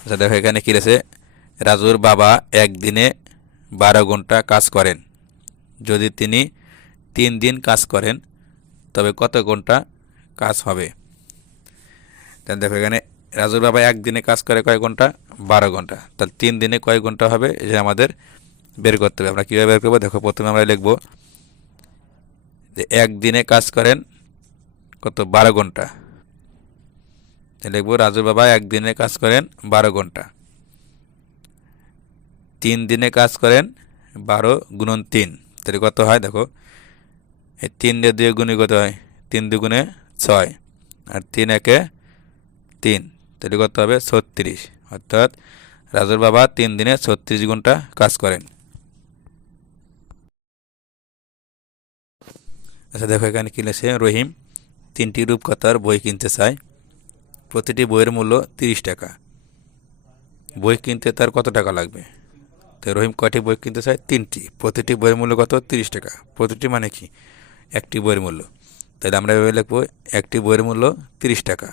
আচ্ছা দেখো এখানে কী রয়েছে রাজুর বাবা একদিনে বারো ঘণ্টা কাজ করেন। যদি তিনি তিন দিন কাজ করেন, তবে কত ঘণ্টা কাজ হবে? তাহলে দেখো এখানে, রাজুর বাবা একদিনে কাজ করে কয় ঘণ্টা? বারো ঘণ্টা। তাহলে তিন দিনে কয় ঘণ্টা হবে? এটা আমাদের বের করতে হবে। আমরা কীভাবে বের করব? দেখো, প্রথমে আমরা লিখব যে একদিনে কাজ করেন কত? বারো ঘণ্টা। লিখব রাজুর বাবা একদিনে কাজ করেন বারো ঘণ্টা। তিন দিনে কাজ করেন বারো গুণন তিন। তাহলে কত হয়? দেখো, এই তিন দিয়ে দুই গুণে কত হয়? তিন দুগুণে ছয়। আর তিন একে তিন। তাহলে কত হবে? ছত্রিশ। অর্থাৎ রাজুর বাবা তিন দিনে ছত্রিশ ঘণ্টা কাজ করেন। আচ্ছা দেখো এখানে কিনেছে রহিম তিনটি রূপকথার বই কিনতে চায়। প্রতিটি বইয়ের মূল্য তিরিশ টাকা। বই কিনতে তার কত টাকা লাগবে? তো রহিম, কয়টি বই কিনতে চায়? তিনটি। প্রতিটি বইয়ের মূল্য কত? তিরিশ টাকা। প্রতিটি মানে কি? একটি বইয়ের মূল্য। তাহলে আমরা এভাবে লিখব, একটি বইয়ের মূল্য তিরিশ টাকা।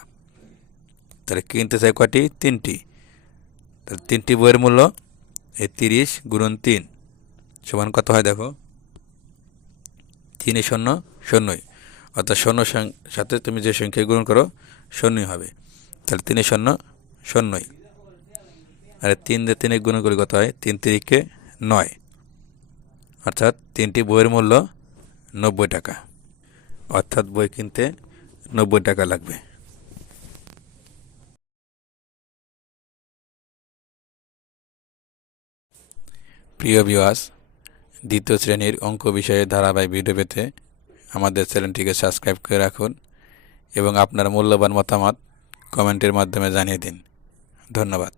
তাহলে কিনতে চাই কয়টি? তিনটি। তাহলে তিনটি বইয়ের মূল্য এই তিরিশ গুণন তিন সমান কত হয় দেখো? তিনে শূন্য, শূন্যই। অর্থাৎ শূন্য সাথে তুমি যে সংখ্যায় গুণ করো, শূন্যই হবে। তাহলে তিনে শূন্য, শূন্যই। আর তিন দিয়ে তিনে গুণ করে কত হয়? তিন তিরিখে নয়। অর্থাৎ তিনটি বইয়ের মূল্য নব্বই টাকা। অর্থাৎ বই কিনতে নব্বই টাকা লাগবে। প্রিয় ভিউয়ার্স দ্বিতীয় শ্রেণির অঙ্ক বিষয়ে ধারাবাহিক ভিডিও পেতে আমাদের চ্যানেলটিকে সাবস্ক্রাইব করে রাখুন এবং আপনার মূল্যবান মতামত কমেন্টের মাধ্যমে জানিয়ে দিন। ধন্যবাদ।